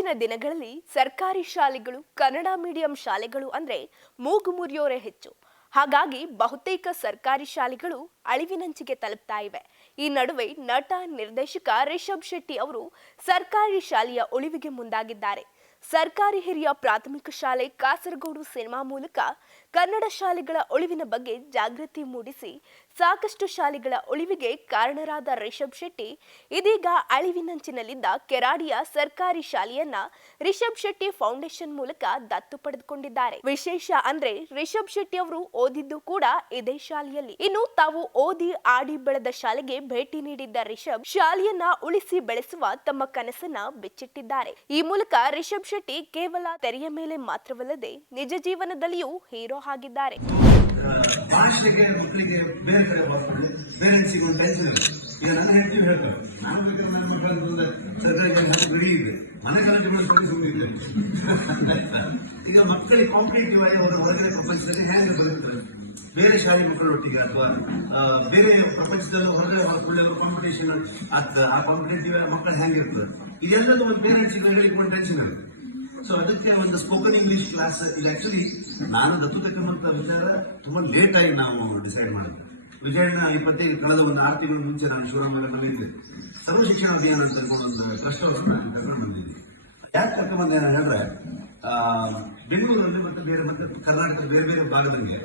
ಇತ್ತೀಚಿನ ದಿನಗಳಲ್ಲಿ ಸರ್ಕಾರಿ ಶಾಲೆಗಳು, ಕನ್ನಡ ಮೀಡಿಯಂ ಶಾಲೆಗಳು ಅಂದ್ರೆ ಮೂಗು ಮುರಿಯೋರೆ ಹೆಚ್ಚು. ಹಾಗಾಗಿ ಬಹುತೇಕ ಸರ್ಕಾರಿ ಶಾಲೆಗಳು ಅಳಿವಿನಂಚಿಗೆ ತಲುಪ್ತಾ ಇವೆ. ಈ ನಡುವೆ ನಟ ನಿರ್ದೇಶಕ ರಿಷಬ್ ಶೆಟ್ಟಿ ಅವರು ಸರ್ಕಾರಿ ಶಾಲೆಯ ಉಳಿವಿಗೆ ಮುಂದಾಗಿದ್ದಾರೆ. ಸರ್ಕಾರಿ ಹಿರಿಯ ಪ್ರಾಥಮಿಕ ಶಾಲೆ ಕಾಸರಗೋಡು ಸಿನಿಮಾ ಮೂಲಕ ಕನ್ನಡ ಶಾಲೆಗಳ ಉಳಿವಿನ ಬಗ್ಗೆ ಜಾಗೃತಿ ಮೂಡಿಸಿ ಸಾಕಷ್ಟು ಶಾಲೆಗಳ ಉಳಿವಿಗೆ ಕಾರಣರಾದ ರಿಷಬ್ ಶೆಟ್ಟಿ, ಇದೀಗ ಅಳಿವಿನಂಚಿನಲ್ಲಿದ್ದ ಕೆರಾಡಿಯ ಸರ್ಕಾರಿ ಶಾಲೆಯನ್ನ ರಿಷಬ್ ಶೆಟ್ಟಿ ಫೌಂಡೇಶನ್ ಮೂಲಕ ದತ್ತು ಪಡೆದುಕೊಂಡಿದ್ದಾರೆ. ವಿಶೇಷ ಅಂದ್ರೆ ರಿಷಬ್ ಶೆಟ್ಟಿ ಅವರು ಓದಿದ್ದು ಕೂಡ ಇದೇ ಶಾಲೆಯಲ್ಲಿ. ಇನ್ನು ತಾವು ಓದಿ ಆಡಿ ಬೆಳೆದ ಶಾಲೆಗೆ ಭೇಟಿ ನೀಡಿದ್ದ ರಿಷಬ್ ಶಾಲೆಯನ್ನ ಉಳಿಸಿ ಬೆಳೆಸುವ ತಮ್ಮ ಕನಸನ್ನ ಬಿಚ್ಚಿಟ್ಟಿದ್ದಾರೆ. ಈ ಮೂಲಕ ರಿಷಬ್ ಶೆಟ್ಟಿ ಕೇವಲ ತೆರೆಯ ಮೇಲೆ ಮಾತ್ರವಲ್ಲದೆ ನಿಜ ಜೀವನದಲ್ಲಿಯೂ ಹೀರೋ ಆಗಿದ್ದಾರೆ. ಈಗ ಮಕ್ಕಳಿಗೆ ಕಾಂಪಿಟೇಟಿವ್ ಆಗಿ ಅವರ ಹೊರಗಡೆ ಪ್ರಪಂಚದಲ್ಲಿ ಹೇಗೆ ಬರುತ್ತಾರೆ ಬೇರೆ ಶಾಲೆ ಮಕ್ಕಳೊಟ್ಟಿಗೆ ಅಥವಾ ಬೇರೆ ಪ್ರಪಂಚದಲ್ಲಿ ಹೊರಗಡೆ ಮಕ್ಕಳೆಲ್ಲ ಕಾಂಪಿಟೇಷನ್ ಆಗ್ತದೆ. ಆ ಕಾಂಪಿಟೇಟಿವ್ ಮಕ್ಕಳು ಹೆಂಗಿರ್ತದೆ? ಇದೆಲ್ಲದೂ ಒಂದು ಪೇರೆಂಟ್ಸಿಗೆ ಹೇಳಿಕೊಂಡು ಟೆನ್ಷನ್ ಇದೆ ಸೊ ಅದಕ್ಕೆ ಒಂದು ಸ್ಪೋಕನ್ ಇಂಗ್ಲಿಷ್ ಕ್ಲಾಸ್ ಇದು. ಆಕ್ಚುಲಿ ನಾನು ದತ್ತು ತಕ್ಕಂಥ ವಿಚಾರ ತುಂಬಾ ಲೇಟ್ ಆಗಿ ನಾವು ಡಿಸೈಡ್ ಮಾಡಿದ್ವಿ. ವಿಜಯಣ್ಣ ಇಪ್ಪತ್ತೈದು, ಕಳೆದ ಒಂದು ಆರು ತಿಂಗಳ ಮುಂಚೆ ನಾನು ಶಿವರಾಮನಗರದಲ್ಲಿ ಇದ್ದೆ. ಸರ್ವ ಶಿಕ್ಷಣ ಅಭಿಯಾನ ಅಂತ ಅನ್ಕೊಂಡು ಒಂದು ಟ್ರಸ್ಟ್ ಅವರು ನಾನು ಕರ್ಕೊಂಡು ಬಂದಿದ್ದೆ ಯಾಕೆ ಕರ್ಕೊಂಡು ಬಂದೆ ಅಂತ ಹೇಳಿದ್ರೆ ಬೆಂಗಳೂರಲ್ಲಿ ಮತ್ತೆ ಬೇರೆ ಮತ್ತೆ ಕರ್ನಾಟಕದ ಬೇರೆ ಬೇರೆ ಭಾಗದಂಗೆ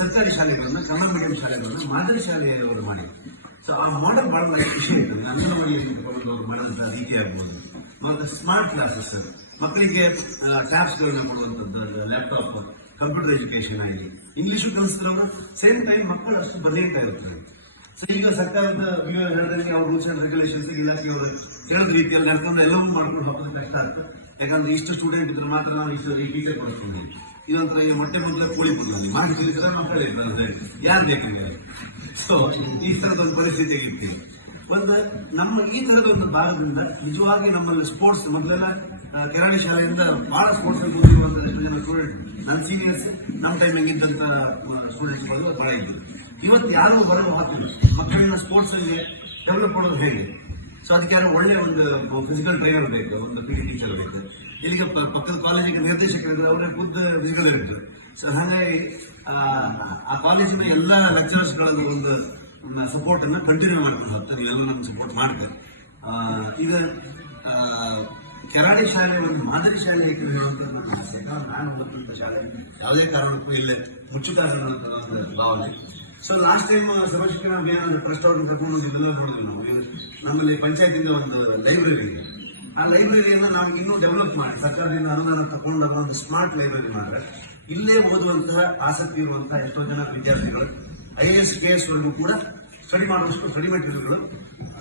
ಸರ್ಕಾರಿ ಶಾಲೆಗಳನ್ನ, ಕನ್ನಡ ಮೀಡಿಯಂ ಶಾಲೆಗಳನ್ನ ಮಾದರಿ ಶಾಲೆಯವರು ಮಾಡಿ ಸೊ ಆ ಮಾಡೆಲ್ ಬಹಳ ಖುಷಿ ಆಯ್ತು. ಅಂಗನವಾಡಿಯಲ್ಲಿ ಅವರು ಮಾಡಿದಂಥ ರೀತಿ ಆಗ್ಬೋದು. ಸ್ಮಾರ್ಟ್ ಕ್ಲಾಸಸ್ ಮಕ್ಕಳಿಗೆ ಟ್ಯಾಬ್ಸ್ಗಳನ್ನ ಕೊಡುವಂಥದ್ದು ಲ್ಯಾಪ್ಟಾಪ್ ಕಂಪ್ಯೂಟರ್ ಎಜುಕೇಶನ್ ಆಗಿ. ಇಂಗ್ಲೀಷು ಕಲಿಸಿದ್ರು ಸೇಮ್ ಟೈಮ್ ಮಕ್ಕಳು ಅಷ್ಟು ಬದಲಿಗ್ತಾ ಇರ್ತಾರೆ. ಸೊ ಈಗ ಸರ್ಕಾರದ ಹೇಳಿದಂಗೆ ಅವ್ರ ರೂಲ್ಸ್ ಅಂಡ್ ರೆಗ್ಯುಲೇಷನ್ಸ್ ಇಲಾಖೆಯವರು ಹೇಳಿದ ರೀತಿಯಲ್ಲಿ ನಡ್ಕೊಂಡು ಎಲ್ಲವೂ ಮಾಡ್ಕೊಂಡು ಹೋಗೋದು ಕಷ್ಟ ಆಗ್ತದೆ. ಯಾಕಂದ್ರೆ ಇಷ್ಟು ಸ್ಟೂಡೆಂಟ್ ಇದ್ರೆ ಮಾತ್ರ ನಾವು ಇಷ್ಟು ಟೀಚರ್ ಕೊಡ್ತೀವಿ ಇದೊಂಥರ ಈ ಮೊಟ್ಟೆ ಮೊದಲ ಕೋಳಿ ಮೊದಲ ಮಾರ್ಕ್ ತಿಳಿದ್ರೆ ಮಕ್ಕಳು ಇರ್ತಾರೆ ಯಾರು ಬೇಕಿದ್ದಾರೆ ಸೊ ಈ ತರದ ಒಂದು ಪರಿಸ್ಥಿತಿ ಇರ್ತೀವಿ. ಒಂದು ನಮ್ಮ ಈ ತರದ ಒಂದು ಭಾಗದಿಂದ ನಿಜವಾಗಿ ನಮ್ಮಲ್ಲಿ ಸ್ಪೋರ್ಟ್ಸ್ ಮೊದಲೆಲ್ಲ ಕಿರಾಣಿ ಶಾಲೆಯಿಂದ ಬಹಳ ಸ್ಪೋರ್ಟ್ಸ್ ಜನ ಸ್ಟೂಡೆಂಟ್ ನನ್ನ ಸೀನಿಯರ್ಸ್ ನಮ್ಮ ಟೈಮ್ ಹೆಂಗಿದ್ದಂತ ಸ್ಟೂಡೆಂಟ್ಸ್ ಬಂದು ಬಹಳ ಇದ್ದರು. ಇವತ್ತು ಯಾರು ಬರಲು ಹಾಕಿಲ್ಲ ಮಕ್ಕಳನ್ನ ಸ್ಪೋರ್ಟ್ಸ್ ಅಲ್ಲಿ ಡೆವಲಪ್ ಮಾಡೋದು ಹೇಗೆ? ಸೊ ಅದಕ್ಕೆ ಯಾರೋ ಒಳ್ಳೆ ಒಂದು ಫಿಸಿಕಲ್ ಟ್ರೈನರ್ ಬೇಕು ಒಂದು ಪಿ ಟಿ ಟೀಚರ್ ಬೇಕು. ಇಲ್ಲಿಗೆ ಪಕ್ಕದ ಕಾಲೇಜಿಗೆ ನಿರ್ದೇಶಕರಿದ್ರೆ ಅವರೇ ಖುದ್ದು ಫಿಸಿಕಲ್ ಇರ್ತಾರೆ ಸೊ ಹಾಗಾಗಿ ಆ, ಆ ಕಾಲೇಜಿನ ಎಲ್ಲ ಲೆಕ್ಚರರ್ಸ್ಗಳಲ್ಲಿ ಒಂದು ಸಪೋರ್ಟ್ ಅನ್ನ ಕಂಟಿನ್ಯೂ ಮಾಡ್ಕೊಂಡು ಹೋಗ್ತಾರೆ ನೀವೆಲ್ಲ ನಮ್ಗೆ ಸಪೋರ್ಟ್ ಮಾಡ್ತಾರೆ. ಈಗ ಕೆರಾಡಿ ಶಾಲೆ ಒಂದು ಮಾದರಿ ಶಾಲೆ ಅಂತ ನನ್ನ ಆಸೆ ನಾನು ಶಾಲೆ ಯಾವುದೇ ಕಾರಣಕ್ಕೂ ಇಲ್ಲೇ ಮುಚ್ಚುತ್ತಾರೆ ಅನ್ನೋಂಥ ಒಂದು ಭಾವನೆ. ಸೊ ಲಾಸ್ಟ್ ಟೈಮ್ ಸರ್ವಶಿಕ್ಷಣ ಅಭಿಯಾನ ಫಸ್ಟ್ ಅವ್ರನ್ನ ಕರ್ಕೊಂಡು ಇದೆಲ್ಲ ನೋಡಿದ್ವಿ ನಾವು. ನಮ್ಮಲ್ಲಿ ಪಂಚಾಯತಿಂದ ಒಂದು ಲೈಬ್ರರಿ ಇದೆ. ಆ ಲೈಬ್ರರಿಯನ್ನು ನಾವು ಇನ್ನೂ ಡೆವಲಪ್ ಮಾಡಿ, ಸರ್ಕಾರದಿಂದ ಅನುದಾನ ತಗೊಂಡಾಗ ಒಂದು ಸ್ಮಾರ್ಟ್ ಲೈಬ್ರರಿ ಮಾಡಿದ್ರೆ ಇಲ್ಲೇ ಓದುವಂತಹ ಆಸಕ್ತಿ ಇರುವಂತಹ ಎಷ್ಟೋ ಜನ ವಿದ್ಯಾರ್ಥಿಗಳು ಐ ಕೆ ಎಸ್ ವರೆಗೂ ಕೂಡ ಸ್ಟಡಿ ಮಾಡುವಷ್ಟು ಸ್ಟಡಿ ಮೆಟೀರಿಯಲ್ಗಳು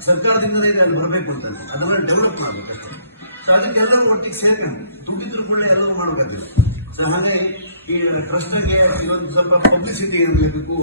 ಸರ್ಕಾರದಿಂದಲೇ ಅಲ್ಲಿ ಬರಬೇಕು ಅಂತ. ಅದನ್ನ ಡೆವಲಪ್ ಮಾಡಬೇಕು ಸೊ ಅದಕ್ಕೆ ಎಲ್ಲರೂ ಒಟ್ಟಿಗೆ ಸೇರ್ಕೊಂಡು ದುಡ್ಡಿದ್ರು ಕೂಡ ಎಲ್ಲರೂ ಮಾಡಬೇಕಾಗ್ತದೆ. ಸೊ ಹಾಗೆ ಈ ಟ್ರಸ್ಟ್ಗೆ ಇದೊಂದು ಸ್ವಲ್ಪ ಪಬ್ಲಿಸಿಟಿ ಅನ್ನಬೇಕು